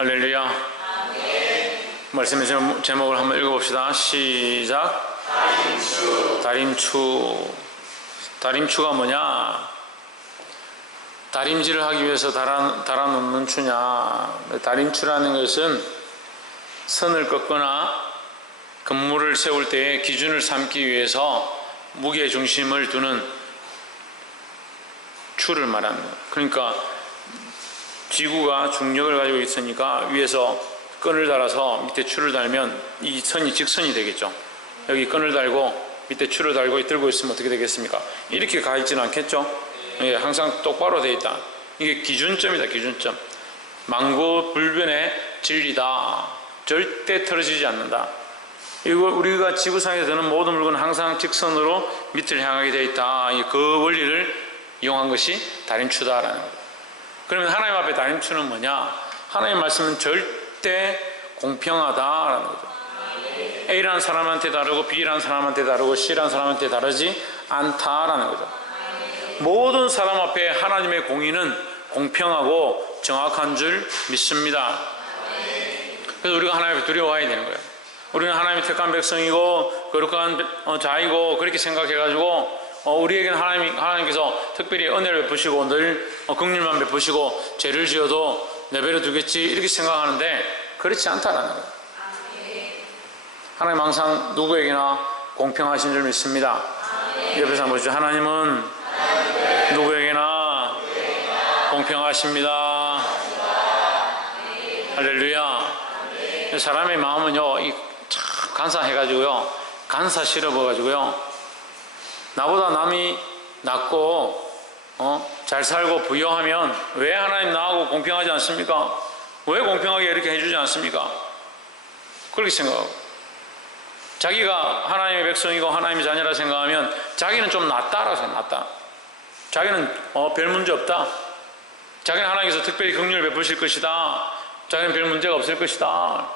할렐루야. 말씀의 제목을 한번 읽어봅시다. 시작. 다림추가 뭐냐? 다림질을 하기 위해서 달아놓는 추냐? 다림추라는 것은 선을 긋거나 건물을 세울 때의 기준을 삼기 위해서 무게 중심을 두는 추를 말합니다. 그러니까 지구가 중력을 가지고 있으니까 위에서 끈을 달아서 밑에 추를 달면 이 선이 직선이 되겠죠. 여기 끈을 달고 밑에 추를 달고 들고 있으면 어떻게 되겠습니까? 이렇게 가 있지는 않겠죠. 예, 항상 똑바로 되어 있다. 이게 기준점이다. 기준점. 만고불변의 진리다. 절대 틀어지지 않는다. 이거 우리가 지구상에 드는 모든 물건은 항상 직선으로 밑을 향하게 되어 있다. 그 원리를 이용한 것이 다림추다라는 거예요. 그러면 하나님 앞에 다림추는 뭐냐? 하나님 말씀은 절대 공평하다라는 거죠. A라는 사람한테 다르고 B라는 사람한테 다르고 C라는 사람한테 다르지 않다라는 거죠. 모든 사람 앞에 하나님의 공의는 공평하고 정확한 줄 믿습니다. 그래서 우리가 하나님 앞에 두려워해야 되는 거예요. 우리는 하나님의 택한 백성이고 거룩한 자이고 그렇게 생각해가지고 우리에게는 하나님께서 특별히 은혜를 베푸시고 늘 긍휼만 베푸시고 죄를 지어도 내버려 두겠지 이렇게 생각하는데 그렇지 않다라는 거예요. 하나님 항상 누구에게나 공평하신 줄 믿습니다. 옆에서 한번 보시죠. 하나님은 누구에게나 공평하십니다. 할렐루야. 사람의 마음은요, 참 간사해가지고요, 간사 실어버가지고요, 나보다 남이 낫고 잘 살고 부유하면 왜 하나님 나하고 공평하지 않습니까? 왜 공평하게 이렇게 해주지 않습니까? 그렇게 생각하고 자기가 하나님의 백성이고 하나님의 자녀라 생각하면 자기는 좀 낫다라고 생각한다. 자기는 별 문제 없다. 자기는 하나님께서 특별히 긍휼을 베푸실 것이다. 자기는 별 문제가 없을 것이다.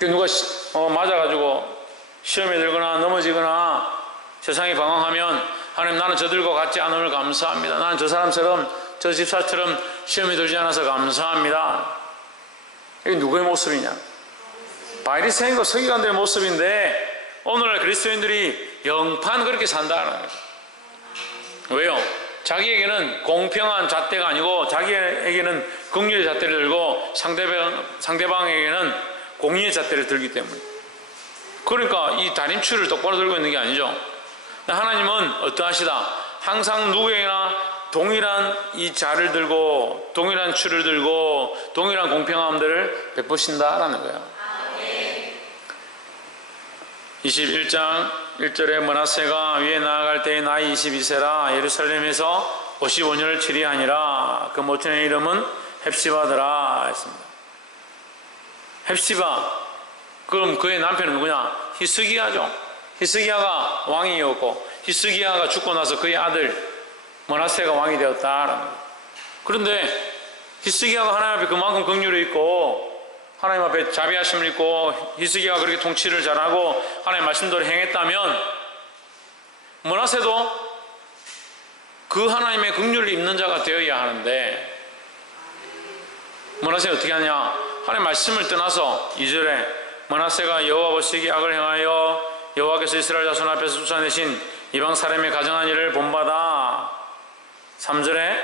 누가 맞아가지고 시험에 들거나 넘어지거나 세상이 방황하면 하나님 나는 저들과 같지 않음을 감사합니다. 나는 저 사람처럼 저 집사처럼 시험에 들지 않아서 감사합니다. 이게 누구의 모습이냐? 바리새인과 서기관들의 모습인데 오늘날 그리스도인들이 영판 그렇게 산다는 거예요. 왜요? 자기에게는 공평한 잣대가 아니고 자기에게는 긍휼의 잣대를 들고 상대방에게는 공의의 잣대를 들기 때문에. 그러니까 이 다림추를 똑바로 들고 있는 게 아니죠. 하나님은 어떠하시다? 항상 누구에게나 동일한 이 자를 들고 동일한 추를 들고 동일한 공평함들을 베푸신다라는 거예요. 21장 1절에 므낫세가 위에 나아갈 때의 나이 22세라 예루살렘에서 55년을 치리하니라. 그 모친의 이름은 헵시바더라 했습니다. 헵시바, 그럼 그의 남편은 누구냐? 히스기야죠. 히스기야가 왕이었고 히스기야가 죽고 나서 그의 아들 므낫세가 왕이 되었다. 그런데 히스기야가 하나님 앞에 그만큼 긍휼이 있고 하나님 앞에 자비하심을 있고 히스기야가 그렇게 통치를 잘하고 하나님 말씀대로 행했다면 므낫세도 그 하나님의 긍휼을 입는 자가 되어야 하는데 므낫세가 어떻게 하냐? 하나님 말씀을 떠나서 2절에 므낫세가 여호와 보시기에 악을 행하여 여호와께서 이스라엘 자손 앞에서 쫓아내신 이방 사람의 가정한 일을 본받아. 3절에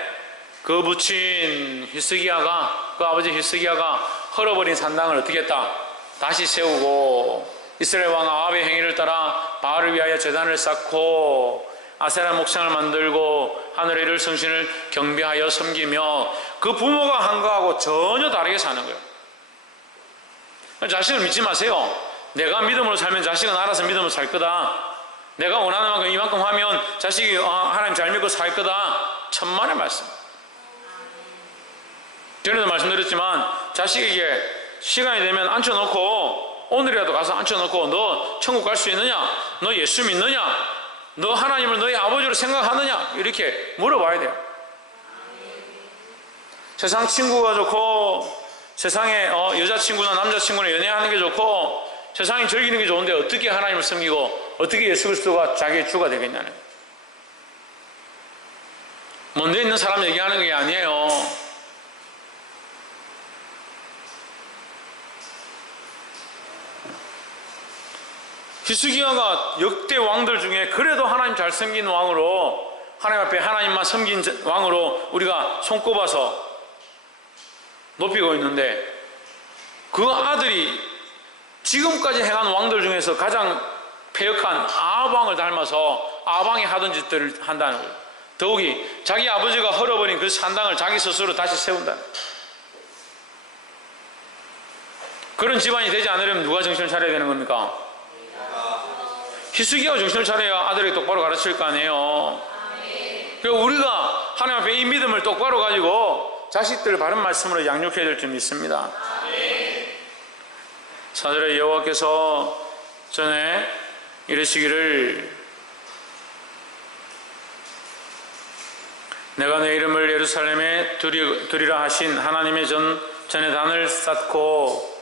그 부친 히스기야가 그 아버지 히스기야가 헐어버린 산당을 어떻게 했다? 다시 세우고 이스라엘 왕 아합의 행위를 따라 바알을 위하여 제단을 쌓고 아세라 목상을 만들고 하늘의 일 성신을 경배하여 섬기며 그 부모가 한 거하고 전혀 다르게 사는 거예요. 자식을 믿지 마세요. 내가 믿음으로 살면 자식은 알아서 믿음으로 살 거다. 내가 원하는 만큼 이만큼 하면 자식이 하나님 잘 믿고 살 거다. 천만의 말씀. 전에도 말씀드렸지만 자식에게 시간이 되면 앉혀놓고 오늘이라도 가서 앉혀놓고 너 천국 갈 수 있느냐? 너 예수 믿느냐? 너 하나님을 너의 아버지로 생각하느냐? 이렇게 물어봐야 돼요. 세상 친구가 좋고 세상에 여자친구나 남자친구나 연애하는 게 좋고 세상이 즐기는 게 좋은데 어떻게 하나님을 섬기고 어떻게 예수 그리스도가 자기의 주가 되겠냐는. 먼저 있는 사람 얘기하는 게 아니에요. 히스기야가 역대 왕들 중에 그래도 하나님 잘 섬긴 왕으로, 하나님 앞에 하나님만 섬긴 왕으로 우리가 손꼽아서 높이고 있는데, 그 아들이 지금까지 행한 왕들 중에서 가장 패역한 아합왕을 닮아서 아합왕이 하던 짓들을 한다는 거예요. 더욱이 자기 아버지가 헐어버린 그 산당을 자기 스스로 다시 세운다는 거예요. 그런 집안이 되지 않으려면 누가 정신을 차려야 되는 겁니까? 히스기야가 정신을 차려야 아들에게 똑바로 가르칠 거 아니에요. 그리고 우리가 하나님 앞에 이 믿음을 똑바로 가지고 자식들을 바른 말씀으로 양육해야 될 줄 믿습니다. 4절에 여호와께서 전에 이르시기를 내가 내 이름을 예루살렘에 두리라 하신 하나님의 전에 단을 쌓고,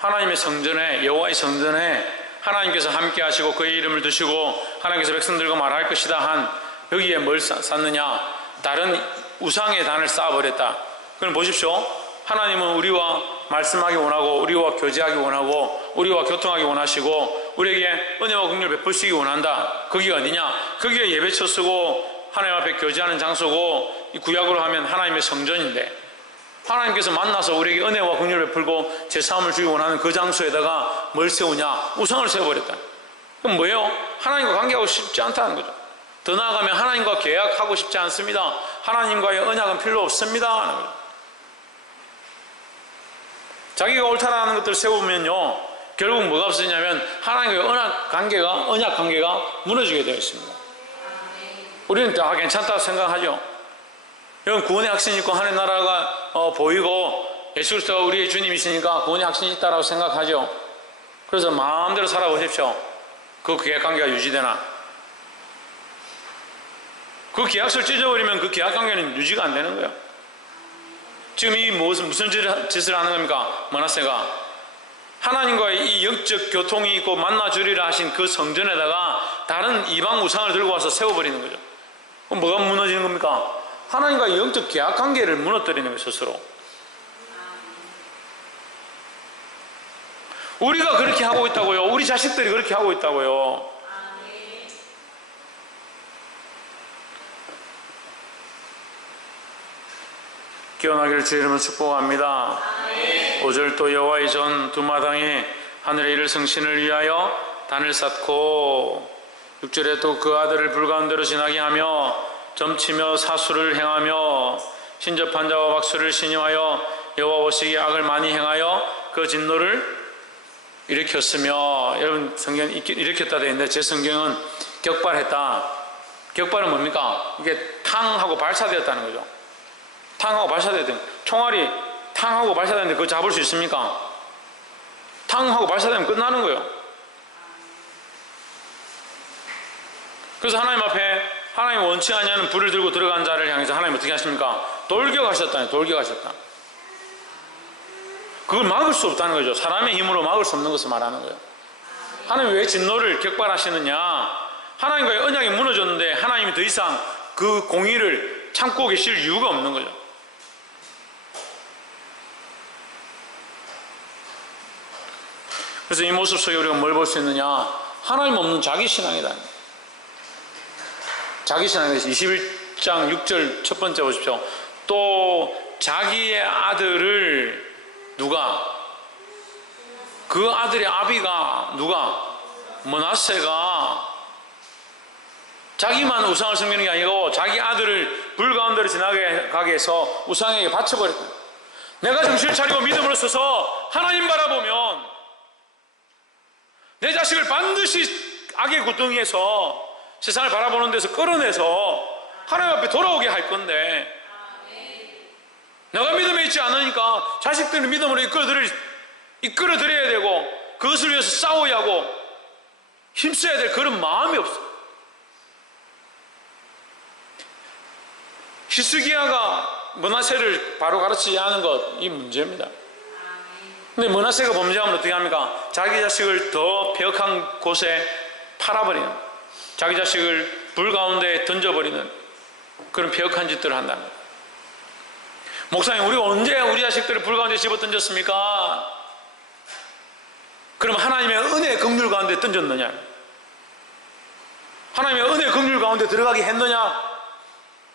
하나님의 성전에, 여호와의 성전에 하나님께서 함께 하시고 그의 이름을 두시고 하나님께서 백성들과 말할 것이다 한 여기에 뭘 쌓느냐? 다른 우상의 단을 쌓아버렸다. 그럼 보십시오. 하나님은 우리와 말씀하기 원하고 우리와 교제하기 원하고 우리와 교통하기 원하시고 우리에게 은혜와 긍휼을 베푸시기 원한다. 거기가 어디냐? 거기가 예배처 쓰고 하나님 앞에 교제하는 장소고, 이 구약으로 하면 하나님의 성전인데, 하나님께서 만나서 우리에게 은혜와 긍휼을 베풀고 제사함을 주기 원하는 그 장소에다가 뭘 세우냐? 우상을 세워버렸다. 그럼 뭐예요? 하나님과 관계하고 싶지 않다는 거죠. 더 나아가면 하나님과 계약하고 싶지 않습니다. 하나님과의 언약은 필요 없습니다 하는 거죠. 자기가 옳다라는 것들을 세우면요, 결국 뭐가 없어지냐면 하나님과의 언약 관계가 무너지게 되어 있습니다. 우리는 다 괜찮다고 생각하죠. 여러분, 구원의 확신이 있고 하늘 나라가 보이고 예수 그리스도가 우리의 주님이시니까 구원의 확신이 있다고 생각하죠. 그래서 마음대로 살아보십시오. 그 계약관계가 유지되나? 그 계약서를 찢어버리면 그 계약관계는 유지가 안 되는 거예요. 지금 이 무슨 짓을 하는 겁니까? 므낫세가 하나님과의 이 영적 교통이 있고 만나주리라 하신 그 성전에다가 다른 이방 우상을 들고 와서 세워버리는 거죠. 그럼 뭐가 무너지는 겁니까? 하나님과의 영적 계약관계를 무너뜨리는 거예요, 스스로. 우리가 그렇게 하고 있다고요. 우리 자식들이 그렇게 하고 있다고요. 깨어나기를 주의 이름으로 축복합니다. 5절 또 여호와의 전 두마당에 하늘의 이를 성신을 위하여 단을 쌓고, 6절에 또 그 아들을 불가운데로 지나게 하며 점치며 사수를 행하며 신접한 자와 박수를 신임하여 여호와 보시기에 악을 많이 행하여 그 진노를 일으켰으며. 여러분 성경 일으켰다 되어 있는데 제 성경은 격발했다. 격발은 뭡니까? 이게 탕하고 발사되었다는 거죠. 탕하고 발사되었다. 총알이 탕하고 발사되는데 그거 잡을 수 있습니까? 탕하고 발사되면 끝나는 거예요. 그래서 하나님 앞에 하나님 원치 아니하는 불을 들고 들어간 자를 향해서 하나님 어떻게 하십니까? 돌격하셨다니. 돌격하셨다. 그걸 막을 수 없다는 거죠. 사람의 힘으로 막을 수 없는 것을 말하는 거예요. 하나님 왜 진노를 격발하시느냐? 하나님과의 언약이 무너졌는데 하나님이 더 이상 그 공의를 참고 계실 이유가 없는 거죠. 그래서 이 모습 속에 우리가 뭘 볼 수 있느냐? 하나님 없는 자기 신앙이다. 자기 신앙에서 21장 6절 첫 번째 보십시오. 또 자기의 아들을 누가? 그 아들의 아비가 누가? 므낫세가 자기만 우상을 섬기는 게 아니고 자기 아들을 불 가운데로 지나가게 해서 우상에게 바쳐버렸다. 내가 정신을 차리고 믿음으로 서서 하나님 바라보면 내 자식을 반드시 악의 구덩이에서 세상을 바라보는 데서 끌어내서 하나님 앞에 돌아오게 할 건데, 내가 믿음에 있지 않으니까 자식들을 믿음으로 이끌어드려야 되고 그것을 위해서 싸워야 하고 힘써야 될 그런 마음이 없어. 히스기야가 므낫세를 바로 가르치지 않은 것, 이 문제입니다. 근데 므낫세가 범죄하면 어떻게 합니까? 자기 자식을 더 폐역한 곳에 팔아버리는, 자기 자식을 불 가운데 던져버리는 그런 폐역한 짓들을 한다는 거예요. 목사님, 우리가 언제 우리 자식들을 불 가운데 집어 던졌습니까? 그럼 하나님의 은혜 긍휼 가운데 던졌느냐? 하나님의 은혜 긍휼 가운데 들어가게 했느냐?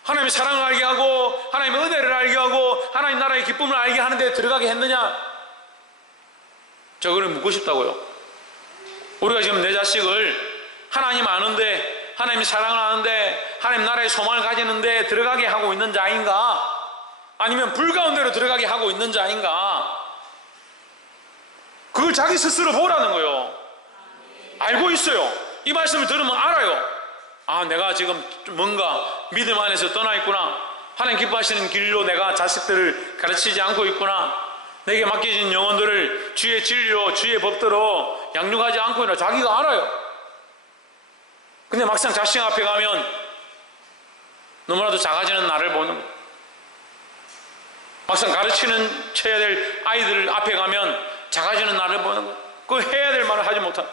하나님의 사랑을 알게 하고 하나님의 은혜를 알게 하고 하나님 나라의 기쁨을 알게 하는데 들어가게 했느냐? 저거를 묻고 싶다고요. 우리가 지금 내 자식을 하나님 아는데, 하나님의 사랑을 아는데, 하나님 나라의 소망을 가지는데 들어가게 하고 있는 자인가? 아니면 불 가운데로 들어가게 하고 있는 자인가? 그걸 자기 스스로 보라는 거예요. 알고 있어요. 이 말씀을 들으면 알아요. 아, 내가 지금 뭔가 믿음 안에서 떠나 있구나. 하나님 기뻐하시는 길로 내가 자식들을 가르치지 않고 있구나. 내게 맡겨진 영혼들을 주의 진리로, 주의 법대로 양육하지 않고 있구나. 자기가 알아요. 근데 막상 자식 앞에 가면 너무나도 작아지는 나를 보는 거예요. 막상 가르치는 쳐야 될 아이들 앞에 가면 작아지는 나를 보는 거예요. 그 해야 될 말을 하지 못한.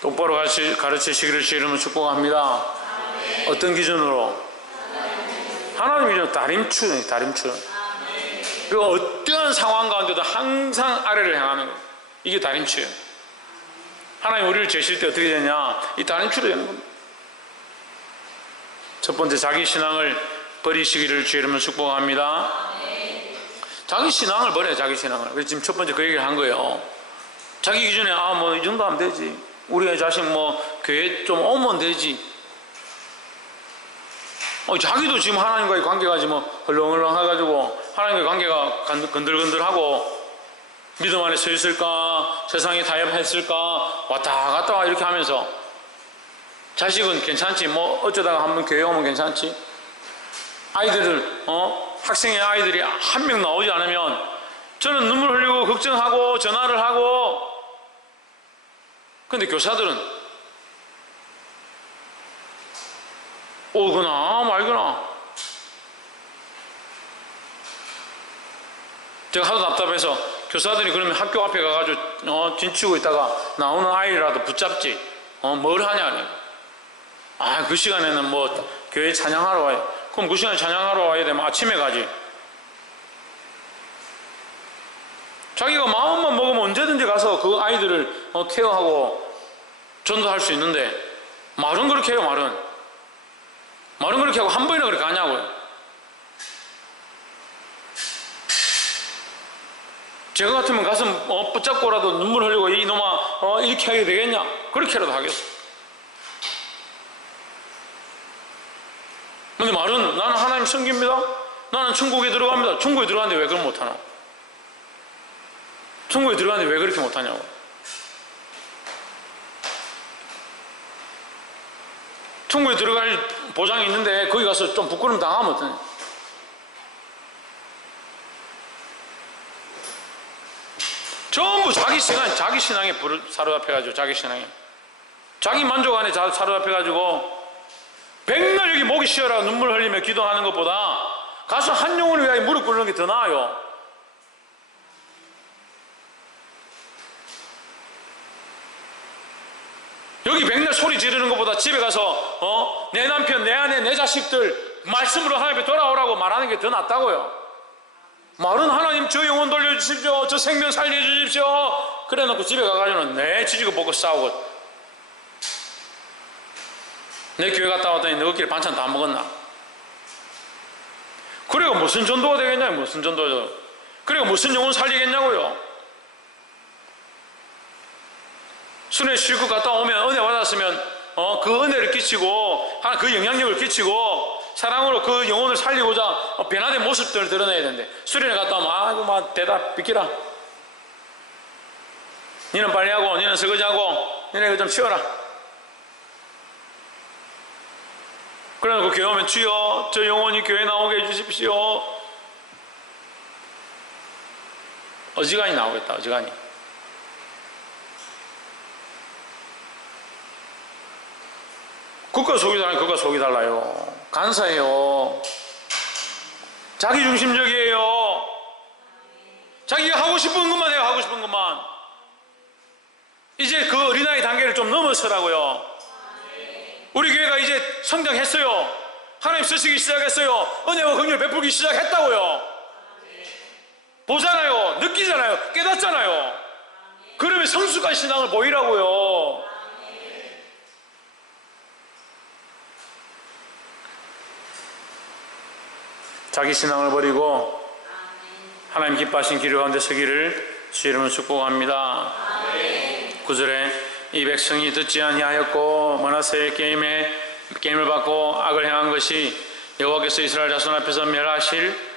똑바로 가르치시기를 주 이름으로 축복합니다. 어떤 기준으로? 하나님 기준으로 다림추. 그 어떠한 상황 가운데도 항상 아래를 향하는 거예요. 이게 다림추예요. 하나님 우리를 재실 때 어떻게 되냐? 이 다림추로 되는 겁니다. 첫 번째, 자기 신앙을 버리시기를 주 이름으로 축복합니다. 자기 신앙을 버려요. 자기 신앙을. 그래서 지금 첫 번째 그 얘기를 한 거예요. 자기 기준에 뭐 이 정도 하면 되지. 우리 자식 교회 좀 오면 되지. 자기도 지금 하나님과의 관계가 지금 헐렁헐렁 해가지고 하나님과의 관계가 건들건들하고 믿음 안에 서 있을까, 세상에 타협했을까, 왔다 갔다 이렇게 하면서 자식은 괜찮지, 어쩌다가 한번 교회 오면 괜찮지. 아이들을 학생의 아이들이 한 명 나오지 않으면 저는 눈물 흘리고 걱정하고 전화를 하고. 근데 교사들은 오거나 말거나. 제가 하도 답답해서 교사들이 그러면 학교 앞에 가가지고 진치고 있다가 나오는 아이라도 붙잡지. 뭘 하냐. 그 시간에는 교회 찬양하러 와요. 그럼 그 시간에 찬양하러 와야 되면 아침에 가지. 자기가 마음만 먹으면 언제든지 가서 그 아이들을 케어하고 전도할 수 있는데, 말은 그렇게 해요. 말은 그렇게 하고 한 번이나 그렇게 하냐고요. 제가 같으면 가슴 붙잡고라도 눈물 흘리고 이놈아 이렇게 하게 되겠냐? 그렇게라도 하겠어. 근데 말은 나는 하나님 섬깁니다. 나는 천국에 들어갑니다. 천국에 들어가는데 왜 그걸 못하나? 천국에 들어가는데 왜 그렇게 못하냐고. 천국에 들어갈 보장이 있는데 거기 가서 좀 부끄럼 당하면 어떠냐? 전부 자기 신앙에 사로잡혀가지고, 자기 신앙에, 자기 만족 안에 사로잡혀가지고 백날 여기 목이 쉬어라 눈물 흘리며 기도하는 것보다 가서 한 영혼을 위하여 무릎 꿇는 게 더 나아요. 여기 백날 소리 지르는 것보다 집에 가서 내 남편, 내 아내, 내 자식들 말씀으로 하나님께 돌아오라고 말하는 게 더 낫다고요. 말은 하나님 저 영혼 돌려주십시오, 저 생명 살려주십시오 그래 놓고 집에 가가지고는 내 지지고 볶고 싸우고, 내 교회 갔다 왔더니 너희끼리 반찬 다 먹었나? 그래가 무슨 전도가 되겠냐고. 무슨 전도죠. 그래가 무슨 영혼 살리겠냐고요. 순회 쉴것 갔다 오면 은혜 받았으면 그 은혜를 끼치고 그 영향력을 끼치고 사랑으로 그 영혼을 살리고자 변화된 모습들을 드러내야 되는데, 수련회 갔다 오면 대답 비키라. 니는 빨리 하고, 니는 설거지하고, 니네 이거 좀 치워라. 그래놓고 교회 오면 주여 저 영혼이 교회 나오게 해주십시오. 어지간히 나오겠다. 어지간히. 그거 속이 달라요. 그거 속이 달라요. 간사해요. 자기중심적이에요. 자기가 하고 싶은 것만 해요. 하고 싶은 것만. 이제 그 어린아이 단계를 좀 넘어서라고요. 우리 교회가 이제 성장했어요. 하나님 쓰시기 시작했어요. 은혜와 긍휼 베풀기 시작했다고요. 보잖아요. 느끼잖아요. 깨닫잖아요. 그러면 성숙한 신앙을 보이라고요. 자기 신앙을 버리고 하나님 기뻐하신 길 가운데 서기를 주 이름으로 축복합니다. 9절에 이 백성이 듣지 아니하였고 므낫세의 게임을 받고 악을 행한 것이 여호와께서 이스라엘 자손 앞에서 멸하신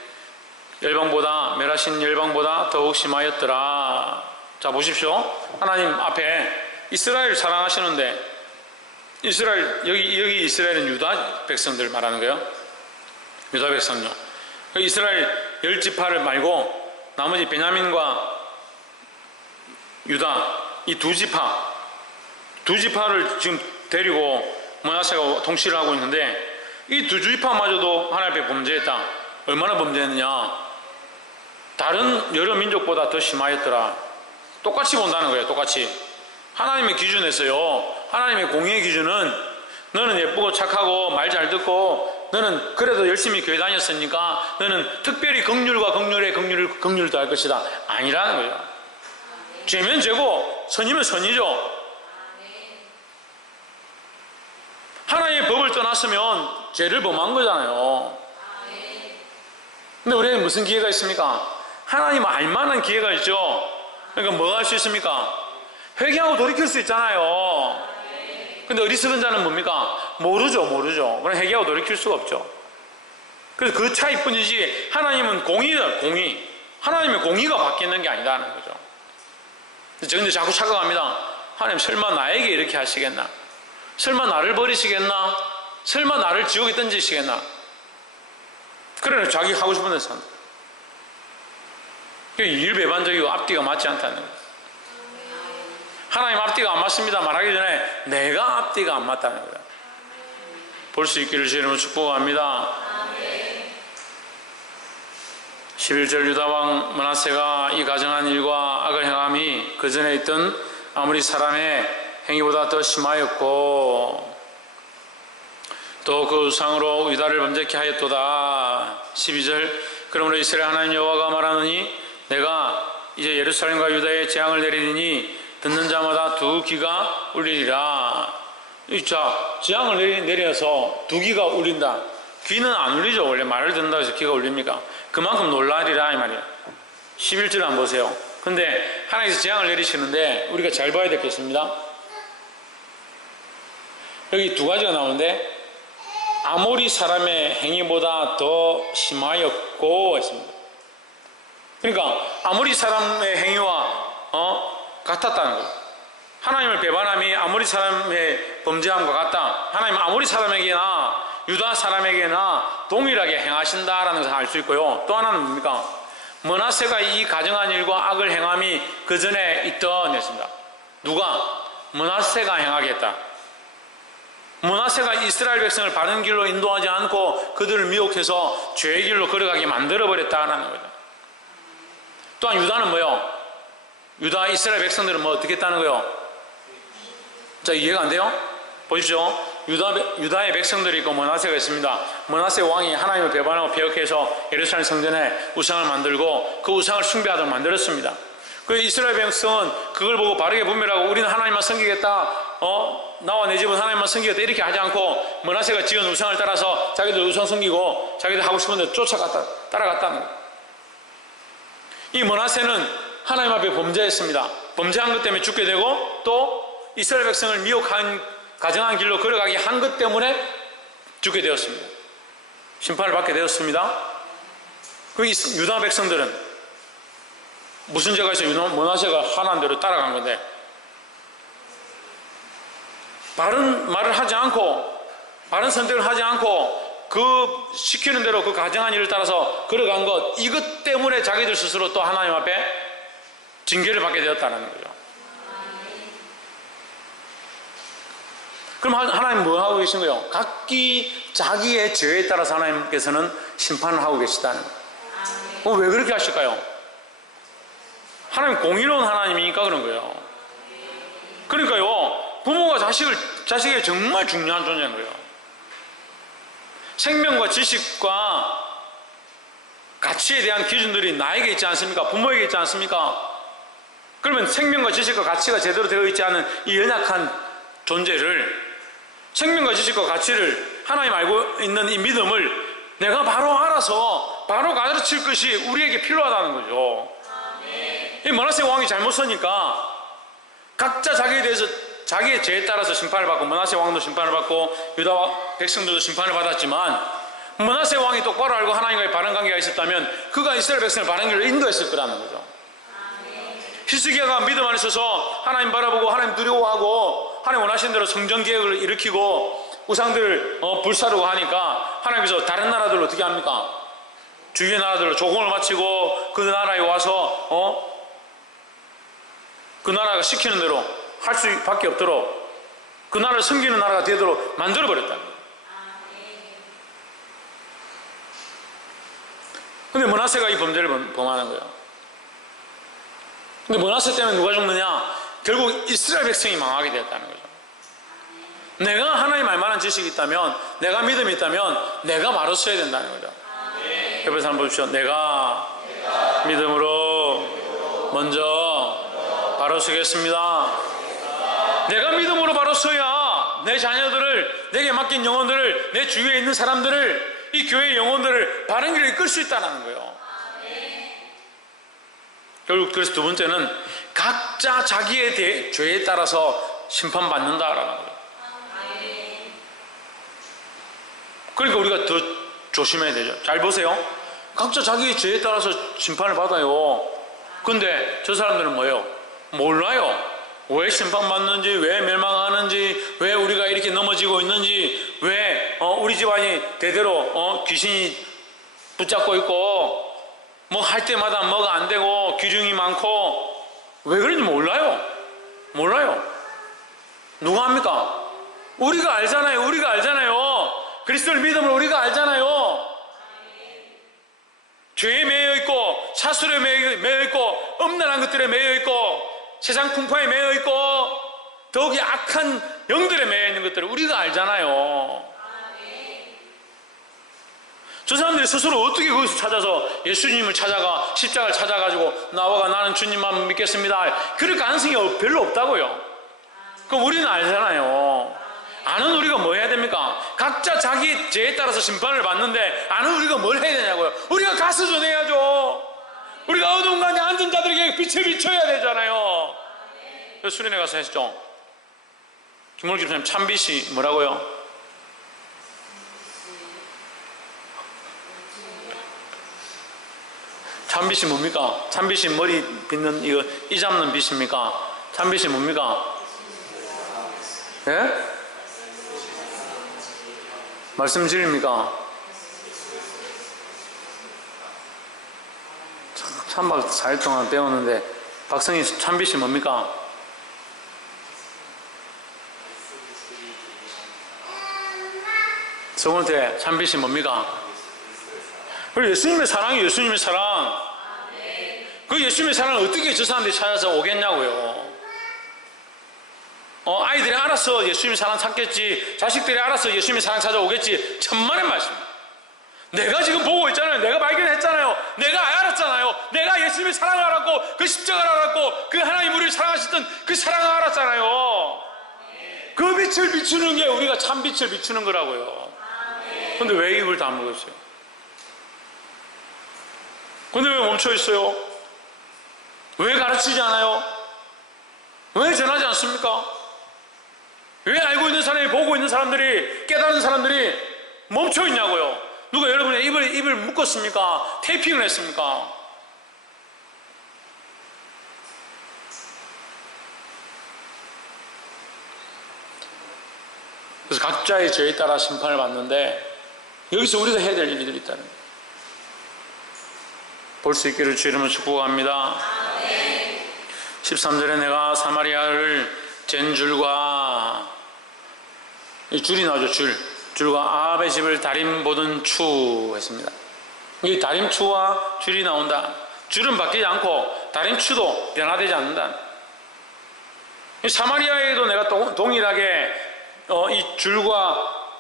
열방보다 더욱 심하였더라. 자, 보십시오. 하나님 앞에 이스라엘 사랑하시는데 이스라엘, 여기 이스라엘은 유다 백성들 말하는 거예요. 유다 백성요. 이스라엘 10지파를 말고 나머지 베냐민과 유다 이 두 지파를 지금 데리고 므낫세가 통치를 하고 있는데 이 두 지파마저도 하나님 앞에 범죄했다. 얼마나 범죄했느냐? 다른 여러 민족보다 더 심하였더라. 똑같이 본다는 거예요. 똑같이. 하나님의 기준에서요. 하나님의 공의의 기준은 너는 예쁘고 착하고 말 잘 듣고 너는 그래도 열심히 교회 다녔으니까 너는 특별히 긍휼과 긍휼을 더할 것이다. 아니라는 거예요. 죄면 죄고 선이면 선이죠. 하나님의 법을 떠났으면 죄를 범한 거잖아요. 근데 우리에게 무슨 기회가 있습니까? 하나님 알만한 기회가 있죠. 그러니까 뭐 할 수 있습니까? 회개하고 돌이킬 수 있잖아요. 근데 어리석은 자는 뭡니까? 모르죠. 그럼 회개하고 돌이킬 수가 없죠. 그래서 그 차이뿐이지 하나님은 공의다. 공의. 하나님의 공의가 바뀌는 게 아니다는 거죠. 근데 자꾸 착각합니다. 하나님 설마 나에게 이렇게 하시겠나? 설마 나를 버리시겠나? 설마 나를 지옥에 던지시겠나? 그래 자기 하고 싶은 데서 산다. 일배반적이고 앞뒤가 맞지 않다는 거예요. 하나님 앞뒤가 안 맞습니다 말하기 전에 내가 앞뒤가 안 맞다는 거예요. 볼 수 있기를 주님으로 축복합니다. 11절 유다왕 므낫세가 이 가정한 일과 악을 행함이 그 전에 있던 아무리 사람의 행위보다 더 심하였고 또 그 우상으로 유다를 범죄케 하였도다. 12절 그러므로 이스라엘 하나님 여호와가 말하노니 내가 이제 예루살렘과 유다에 재앙을 내리니 듣는 자마다 두 귀가 울리리라. 자, 재앙을 내려서 두 귀가 울린다. 귀는 안 울리죠. 원래 말을 듣는다고 해서 귀가 울립니까? 그만큼 놀라리라 이 말이에요. 11절 한번 보세요. 근데 하나님께서 재앙을 내리시는데 우리가 잘 봐야 되겠습니다. 여기 두 가지가 나오는데 아모리 사람의 행위보다 더 심하였고 했습니다. 그러니까 아모리 사람의 행위와 같았다는 거예요. 하나님을 배반함이 아모리 사람의 범죄함과 같다. 하나님은 아모리 사람에게나 유다 사람에게나 동일하게 행하신다라는 것을 알 수 있고요. 또 하나는 뭡니까? 므낫세가 이 가정한 일과 악을 행함이 그 전에 있던 했습니다. 누가? 므낫세가 행하겠다. 므낫세가 이스라엘 백성을 바른 길로 인도하지 않고 그들을 미혹해서 죄의 길로 걸어가게 만들어버렸다는 거죠. 또한 유다는 뭐요? 유다 이스라엘 백성들은 뭐 어떻게 했다는 거요? 자, 이해가 안 돼요? 보십시오. 유다의 백성들이 있고 므낫세가 있습니다. 므낫세 왕이 하나님을 배반하고 배역해서 예루살렘 성전에 우상을 만들고 그 우상을 숭배하도록 만들었습니다. 그 이스라엘 백성은 그걸 보고 바르게 분별하고 우리는 하나님만 섬기겠다. 나와 내 집은 하나님만 섬기겠다. 이렇게 하지 않고 므낫세가 지은 우상을 따라서 자기들 우상 섬기고 자기들 하고 싶은 데 따라갔다는 거예요. 이 므낫세는 하나님 앞에 범죄했습니다. 범죄한 것 때문에 죽게 되고 또 이스라엘 백성을 미혹한 가정한 길로 걸어가게 한 것 때문에 죽게 되었습니다. 심판을 받게 되었습니다. 그 유다 백성들은 무슨 죄가 있어요? 므낫세가 하나님 대로 따라간 건데 바른 말을 하지 않고 바른 선택을 하지 않고 그 시키는 대로 그 가정한 일을 따라서 걸어간 것 이것 때문에 자기들 스스로 또 하나님 앞에 징계를 받게 되었다는 거죠. 그럼 하나님 뭐 하고 계신 거예요? 각기 자기의 죄에 따라서 하나님께서는 심판을 하고 계시다는 거예요. 왜 그렇게 하실까요? 하나님 공의로운 하나님이니까 그런 거예요. 그러니까요, 부모가 자식에게 정말 중요한 존재인 거예요. 생명과 지식과 가치에 대한 기준들이 나에게 있지 않습니까? 부모에게 있지 않습니까? 그러면 생명과 지식과 가치가 제대로 되어 있지 않은 이 연약한 존재를, 생명과 지식과 가치를, 하나님 알고 있는 이 믿음을 내가 바로 알아서 바로 가르칠 것이 우리에게 필요하다는 거죠. 이 므낫세 왕이 잘못 서니까 각자 자기에 대해서 자기의 죄에 따라서 심판을 받고, 므낫세 왕도 심판을 받고 유다 백성들도 심판을 받았지만, 므낫세 왕이 똑바로 알고 하나님과의 바른 관계가 있었다면 그가 이스라엘 백성을 바른 길로 인도했을 거라는 거죠. 히스기야가 믿음 안에 서서 하나님 바라보고 하나님 두려워하고 하나님 원하시는 대로 성전 계획을 일으키고 우상들을 불사르고 하니까 하나님께서 다른 나라들을 어떻게 합니까? 주위의 나라들로 조공을 마치고 그 나라에 와서 그 나라가 시키는 대로 할 수밖에 없도록, 그 나라를 섬기는 나라가 되도록 만들어버렸다는 거예요. 근데 므낫세가 이 범죄를 범하는 거예요. 근데 므낫세 때문에 누가 죽느냐? 결국 이스라엘 백성이 망하게 되었다는 거죠. 내가 하나님 알만한 지식이 있다면, 내가 믿음이 있다면 내가 바로 서야 된다는 거죠. 옆에 사람 보십시오. 내가 믿음으로 먼저 바로 서겠습니다. 내가 믿음으로 바로 서야 내 자녀들을, 내게 맡긴 영혼들을, 내 주위에 있는 사람들을, 이 교회의 영혼들을 바른 길로 이끌 수 있다는 거예요. 결국 그래서 두 번째는 각자 자기의 죄에 따라서 심판받는다라는 거예요. 그러니까 우리가 더 조심해야 되죠. 잘 보세요. 각자 자기의 죄에 따라서 심판을 받아요. 근데 저 사람들은 뭐예요? 몰라요. 왜 심판받는지, 왜 멸망하는지, 왜 우리가 이렇게 넘어지고 있는지, 왜 우리 집안이 대대로 귀신이 붙잡고 있고 뭐 할 때마다 뭐가 안 되고 기중이 많고 왜 그런지 몰라요. 누가 합니까? 우리가 알잖아요. 그리스도를 믿음으로 우리가 알잖아요. 죄에 매여 있고 사술에 매여 있고 음란한 것들에 매여 있고 세상 풍파에 매여 있고 더욱이 악한 영들에 매여 있는 것들을 우리가 알잖아요. 저 사람들이 스스로 어떻게 거기서 찾아서 예수님을 찾아가 십자가를 찾아가지고 나는 주님만 믿겠습니다. 그럴 가능성이 별로 없다고요. 그럼 우리는 알잖아요. 아는 우리가 뭐 해야 됩니까? 각자 자기 죄에 따라서 심판을 받는데 아는 우리가 뭘 해야 되냐고요. 우리가 가서 전해야죠. 우리가 어두운 가운데 앉은 자들에게 빛을 비춰야 되잖아요. 수련회 가서 했죠. 김원우 집사님 참빛이 뭐라고요? 참빛이 뭡니까? 참빛이 머리 빗는 이 잡는 빛입니까? 참빛이 뭡니까? 예? 말씀드립니까? 참박 4일 동안 배우는데 박성희 참빛이 뭡니까? 서울대 참빛이 뭡니까? 그리고 예수님의 사랑이 예수님의 사랑. 그 예수님의 사랑을 어떻게 저 사람들이 찾아서 오겠냐고요. 아이들이 알아서 예수님의 사랑 찾겠지, 자식들이 알아서 예수님의 사랑 찾아오겠지. 천만의 말씀. 내가 지금 보고 있잖아요. 내가 발견했잖아요. 내가 알았잖아요. 내가 예수님의 사랑을 알았고 그 십자가를 알았고 그 하나님 우리를 사랑하셨던 그 사랑을 알았잖아요. 그 빛을 비추는 게 우리가 참 빛을 비추는 거라고요. 근데 왜 입을 다물었어요? 근데 왜 멈춰 있어요? 왜 가르치지 않아요? 왜 전하지 않습니까? 왜 알고 있는 사람이, 보고 있는 사람들이, 깨달은 사람들이 멈춰 있냐고요? 누가 여러분의 입을 묶었습니까? 테이핑을 했습니까? 그래서 각자의 죄에 따라 심판을 받는데 여기서 우리가 해야 될 일들이 있다는 거예요. 볼 수 있기를 주 이름으로 축복합니다. 13절에 내가 사마리아를 잰 줄과, 이 줄이 나오죠. 줄과 아합의 집을 다림 보던 추 했습니다. 이 다림추와 줄이 나온다. 줄은 바뀌지 않고 다림추도 변화되지 않는다. 사마리아에도 내가 동일하게 이 줄과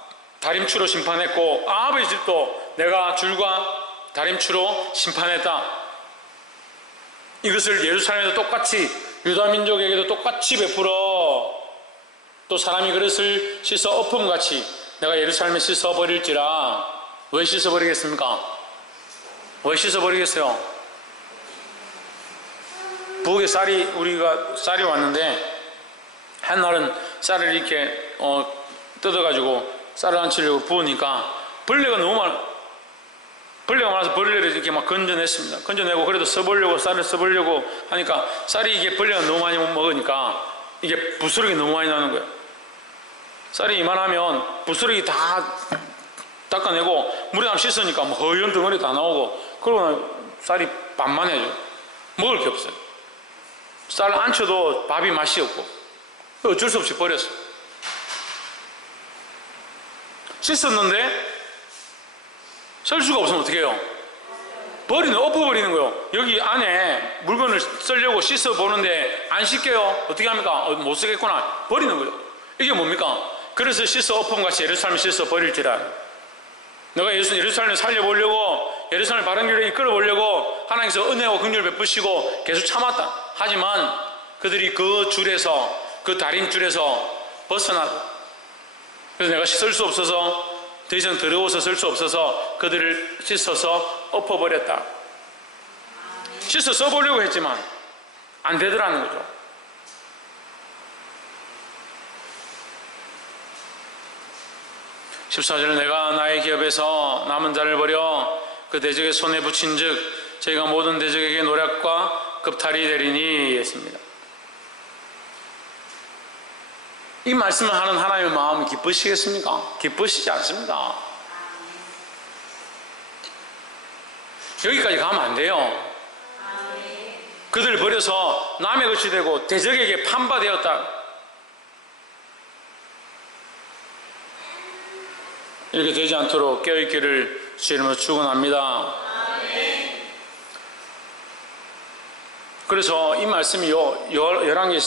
다림추로 심판했고 아합의 집도 내가 줄과 다림추로 심판했다. 이것을 예루살렘에도 똑같이 유다민족에게도 똑같이 베풀어 또 사람이 그릇을 씻어 엎음같이 내가 예루살렘에 씻어버릴지라. 왜 씻어버리겠습니까? 왜 씻어버리겠어요? 부엌에 우리가 쌀이 왔는데 한날은 쌀을 이렇게 뜯어가지고 쌀을 안치려고 부으니까 벌레가 너무 많아서 벌레를 이렇게 막 건져냈습니다. 건져내고 그래도 쌀을 써보려고 하니까 쌀이 이게 벌레가 너무 많이 먹으니까 이게 부스러기 너무 많이 나는 거예요. 쌀이 이만하면 부스러기 다 닦아내고 물에 한번 씻으니까 뭐 허연 덩어리 다 나오고 그러고 쌀이 반만해져. 먹을 게 없어요. 쌀 안쳐도 밥이 맛이 없고 어쩔 수 없이 버렸어. 씻었는데 쓸 수가 없으면 어떻게 해요? 엎어버리는 거예요. 여기 안에 물건을 쓰려고 씻어보는데 안 씻겨요. 어떻게 합니까? 못 쓰겠구나. 버리는 거죠. 이게 뭡니까? 그래서 씻어 엎음같이 예루살렘 씻어 버릴지라. 내가 예루살렘을 살려보려고 예루살렘을 바른 길로 이끌어보려고 하나님께서 은혜와 긍휼을 베푸시고 계속 참았다. 하지만 그들이 그 줄에서 그 다림줄에서 벗어나고 그래서 내가 쓸 수 없어서 더 이상 더러워서 쓸 수 없어서 그들을 씻어서 엎어버렸다. 씻어 써보려고 했지만 안 되더라는 거죠. (14절) 내가 나의 기업에서 남은 자를 버려 그 대적의 손에 붙인 즉 저희가 모든 대적에게 노략과 겁탈이 되리니 했습니다. 이 말씀을 하는 하나님의 마음이 기쁘시겠습니까? 기쁘시지 않습니다. 여기까지 가면 안 돼요. 그들을 버려서 남의 것이 되고 대적에게 판바되었다. 이렇게 되지 않도록 깨어있기를 주의 이름으로 축원합니다. 그래서 이 말씀이요 열왕기하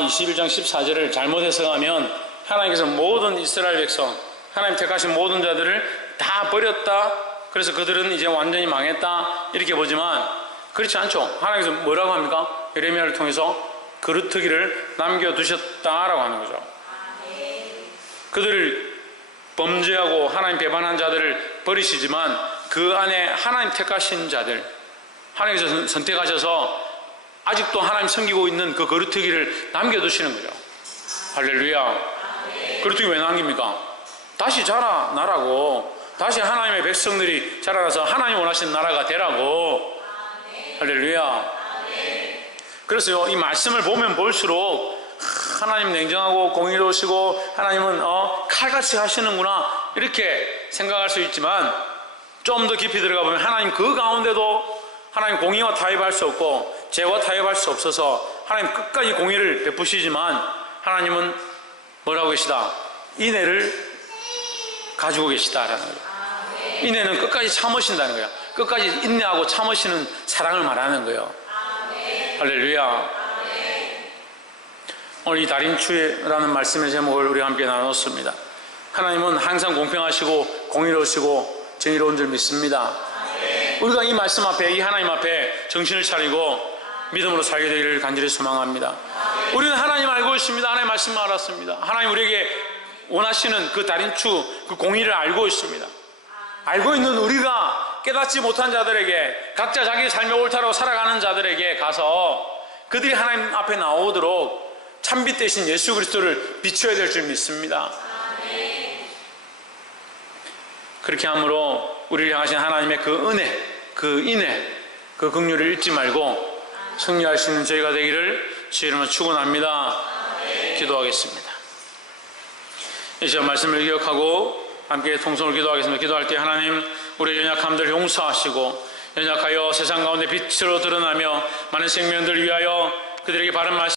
21장 14절을 잘못 해석하면 하나님께서 모든 이스라엘 백성 하나님 택하신 모든 자들을 다 버렸다. 그래서 그들은 이제 완전히 망했다. 이렇게 보지만 그렇지 않죠. 하나님께서 뭐라고 합니까? 예레미야를 통해서 그루터기를 남겨두셨다라고 하는 거죠. 그들을 범죄하고 하나님 배반한 자들을 버리시지만 그 안에 하나님 택하신 자들 하나님께서 선택하셔서 아직도 하나님 섬기고 있는 그 거루터기를 남겨두시는 거죠. 할렐루야. 거루터기 왜 남깁니까? 다시 자라나라고. 다시 하나님의 백성들이 자라나서 하나님 원하시는 나라가 되라고. 할렐루야. 그래서 이 말씀을 보면 볼수록 하나님 냉정하고 공의로우시고 하나님은 칼같이 하시는구나 이렇게 생각할 수 있지만 좀 더 깊이 들어가 보면 하나님 그 가운데도 하나님 공의와 타협할 수 없고 죄와 타협할 수 없어서 하나님 끝까지 공의를 베푸시지만 하나님은 뭐라고 계시다? 인애를 가지고 계시다라는 거예요. 인애는 끝까지 참으신다는 거예요. 끝까지 인내하고 참으시는 사랑을 말하는 거예요. 할렐루야. 오늘 이 다림추라는 말씀의 제목을 우리가 함께 나눴습니다. 하나님은 항상 공평하시고 공의로우시고 정의로운 줄 믿습니다. 우리가 이 말씀 앞에 이 하나님 앞에 정신을 차리고 믿음으로 살게 되기를 간절히 소망합니다. 우리는 하나님 알고 있습니다. 하나님 말씀을 알았습니다. 하나님 우리에게 원하시는 그 다림추 그 공의를 알고 있습니다. 알고 있는 우리가 깨닫지 못한 자들에게 각자 자기 삶의 옳다라고 살아가는 자들에게 가서 그들이 하나님 앞에 나오도록 참빛 대신 예수 그리스도를 비춰야 될 줄 믿습니다. 그렇게 함으로 우리를 향하신 하나님의 그 은혜, 그 인애, 그 긍휼을 잊지 말고 승리할 수 있는 저희가 되기를 주의 이름으로 축원합니다. 기도하겠습니다. 이 시간 말씀을 기억하고 함께 통성을 기도하겠습니다. 기도할 때 하나님 우리의 연약함들 용서하시고 연약하여 세상 가운데 빛으로 드러나며 많은 생명들을 위하여 그들에게 바른 말씀